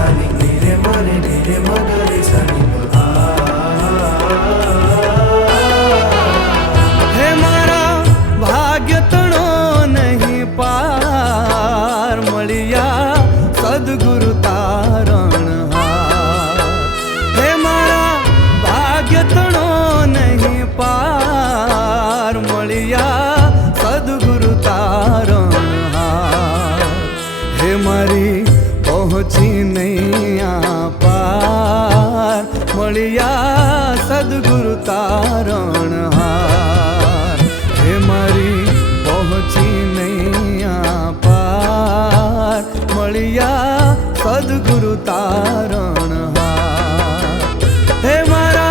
सानी रे मरे रे मगरे सानी हे मारा भाग्य तणो नहीं पार मळिया सद्गुरु तारण हार। हे मारा भाग्य तणो नहीं पार मळिया सद्गुरु तारण हार। हे मारी पहुँची नैया पार मळिया सद्गुरु तारण हार। हे मारी पहुँची नैया पार मळिया सद्गुरु तारण हार। हे मारा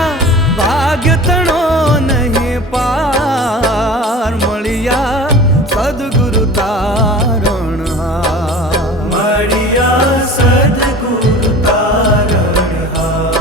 भाग्य तणो नहीं पार मळिया सद्गुरु तारण हार। मळिया सद्गुरु तारण हार।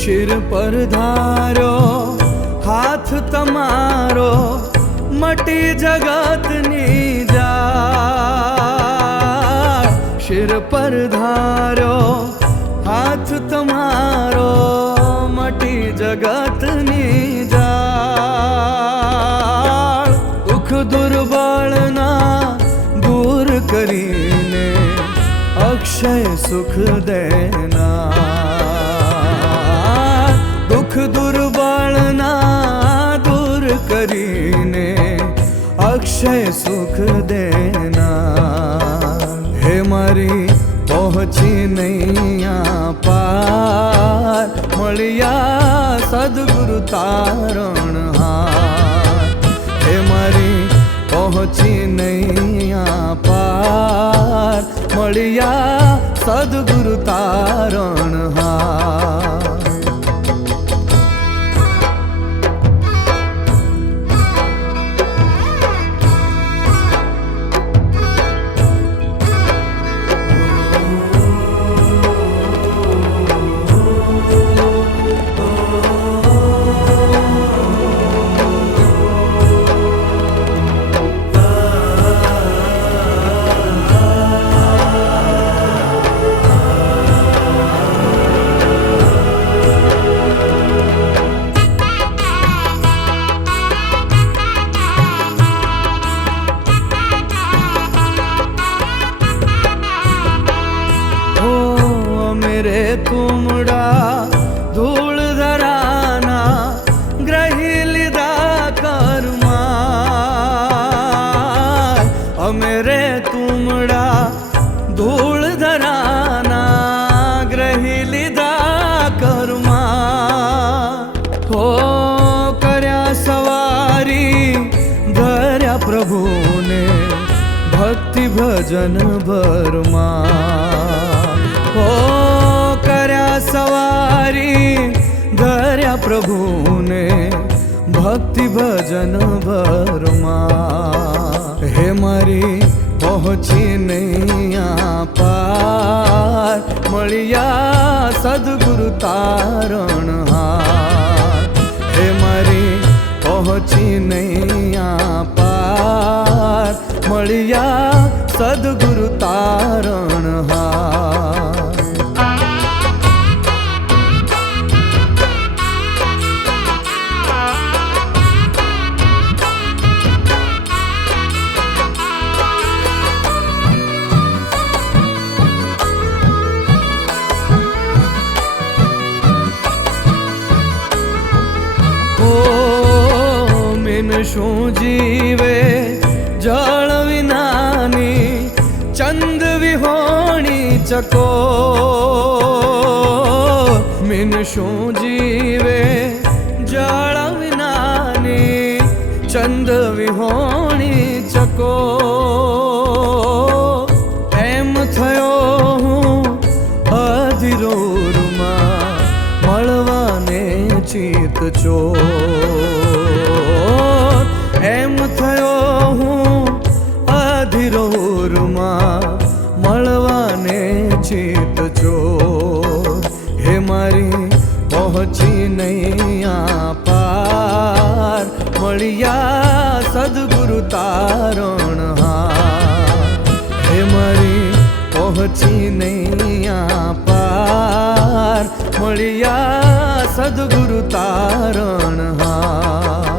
शिर पर धारो हाथ तमारो मटी जगत नी जाड़। शिर पर धारो हाथ तमारो मटी जगत नी जाड़। दुख दुर्बल ना दूर करीने अक्षय सुख देना। दुख दुर्बल ना दूर करीने अक्षय सुख देना। हे मारी पहुँची नैया पार मळिया सद्गुरु तारण हार। हे मारी पहुँची नैया पार मळिया सद्गुरु तारण हार। मेरे तुमड़ा धूल धराना ग्रही लिदा कर्मा। मेरे तुमड़ा धूल धराना ग्रही लिदा कर्मा। हो कर्या सवारी धर्या प्रभु ने भक्ति भजन भरमा। हो कर्या सवारी धर्या प्रभु ने भक्ति भजन भरमा। हे मारी पहुँची नैया पार मळिया सद्गुरु तारण हार। हे मारी पहुँची नैया पार मळिया सद्गुरु तारण हार। શું જીવે જળ વિનાની ચંદ વિહોણી ચકો। મીન શું જીવે જળ વિનાની ચંદ વિહોણી ચકો। એમ થયો હું અધિરોરમાં મળવાને ચિત ચોર। એમ નૈયા પાર મળ્યા સદગુરુ તારણ હાર હે મારી પહોંચી નૈયા પાર મળ્યા સદગુરુ તારણ હાર